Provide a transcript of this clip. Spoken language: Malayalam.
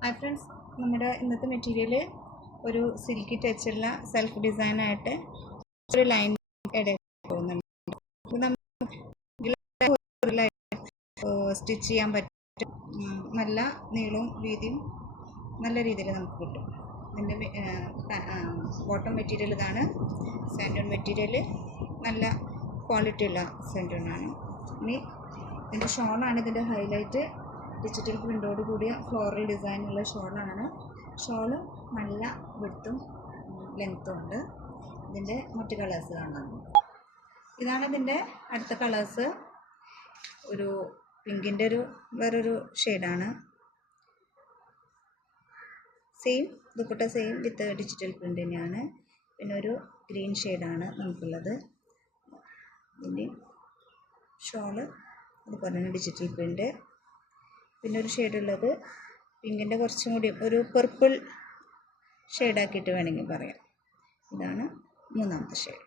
ഹായ് ഫ്രണ്ട്സ്, നമ്മുടെ ഇന്നത്തെ മെറ്റീരിയൽ ഒരു സിൽക്കി ടച്ചുള്ള സെൽഫ് ഡിസൈനായിട്ട് ഒരു ലൈൻ ഇടയിൽ പോകുന്നുണ്ട്. സ്റ്റിച്ച് ചെയ്യാൻ പറ്റും. നല്ല നീളവും വീതിയും നല്ല രീതിയിൽ നമുക്ക് കിട്ടും. ഇതിൻ്റെ ബോട്ടം മെറ്റീരിയൽ ഇതാണ്. സാൻഡൂൺ മെറ്റീരിയൽ നല്ല ക്വാളിറ്റിയുള്ള സാൻഡൂണാണ്. ഇനി ഇതിൻ്റെ ഷോളാണ് ഇതിൻ്റെ ഹൈലൈറ്റ്. ഡിജിറ്റൽ പ്രിൻ്റോട് കൂടിയ ഫ്ലോറൽ ഡിസൈനുള്ള ഷോളാണ്. ഷോള് നല്ല വിഡ്ത്തും ലെങ്ത്തും ഉണ്ട്. ഇതിൻ്റെ മറ്റ് കളേഴ്സ് കാണാം. ഇതാണ് ഇതിൻ്റെ അടുത്ത കളേഴ്സ്. ഒരു പിങ്കിൻ്റെ വേറൊരു ഷെയ്ഡാണ്. സെയിം ദുപ്പട്ട, സെയിം വിത്ത് ഡിജിറ്റൽ പ്രിൻ്റ് തന്നെയാണ്. പിന്നെ ഒരു ഗ്രീൻ ഷെയ്ഡാണ് നമുക്കുള്ളത്. ഇതിൻ്റെ ഷോള് അതുപോലെ തന്നെ ഡിജിറ്റൽ പ്രിൻ്റ്. പിന്നെ ഒരു ഷെയ്ഡുള്ളത് പിങ്കിൻ്റെ കുറച്ചും കൂടി ഒരു പർപ്പിൾ ഷെയ്ഡാക്കിയിട്ട് വേണമെങ്കിൽ പറയാം. ഇതാണ് മൂന്നാമത്തെ ഷെയ്ഡ്.